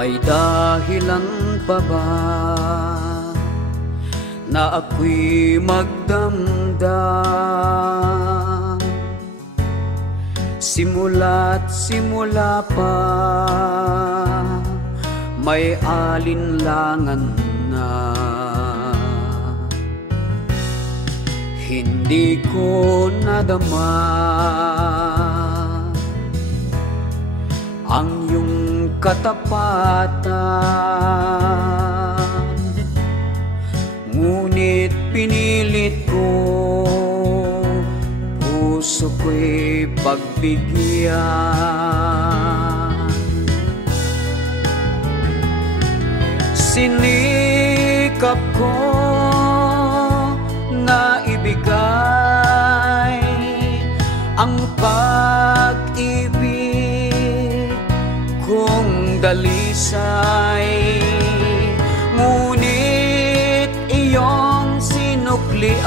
May dahilan pa ba na ako'y magdamdam? Simula't simula pa may alinlangan na. Hindi ko nadama ang iyong katapatan, ngunit pinilit ko puso ko'y pagbigyan. Sinikap ko na ibigay ang pag-ibig kong dalisay, ngunit iyong sinuklian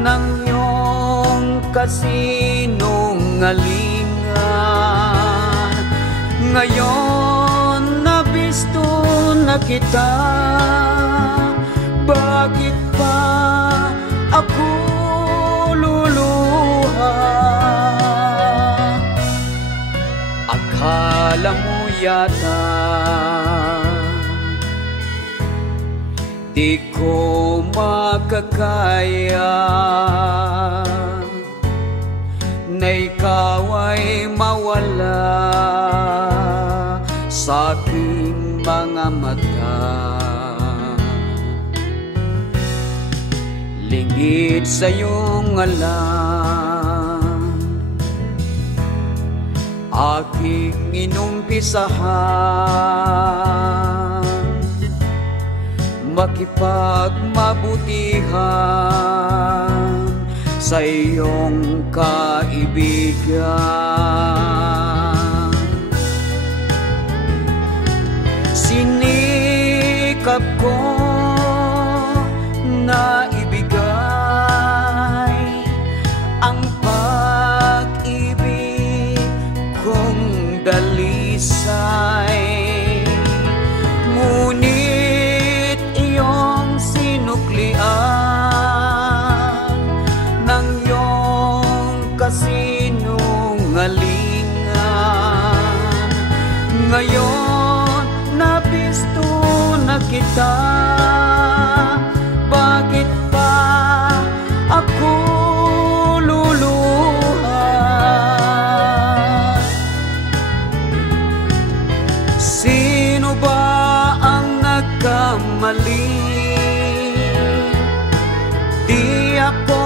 ng iyong kasinungalingan. Ngayon nabisto na kita, bakit pa ako luluha? Akala mo yata di ko makakaya na ikaw ay mawala sa aking mga mata. Lingid sa iyong alam, aking inumpisahan, makipagmabutihan sa iyong kaibigan. Sinikap ko na ibigay ang pag-ibig kong dalisay, ngunit iyong sinuklian ng iyong kasinungalingan. Ngayon nabisto na kita, bakit pa ako luluha? Sino ba ang nagkamali? Di ako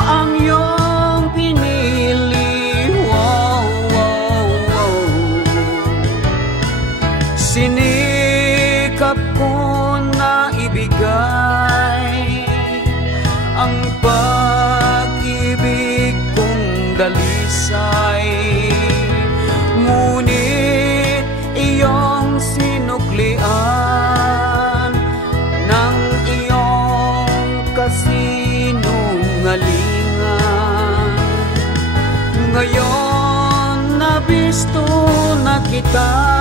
ang iyong pinili. Wow, wow, wow. Sinikap ko na ibigay ang pag-ibig kong dalisay, ngunit iyong sinuklian ng iyong kasinungalingan. Ngayon nabisto na kita,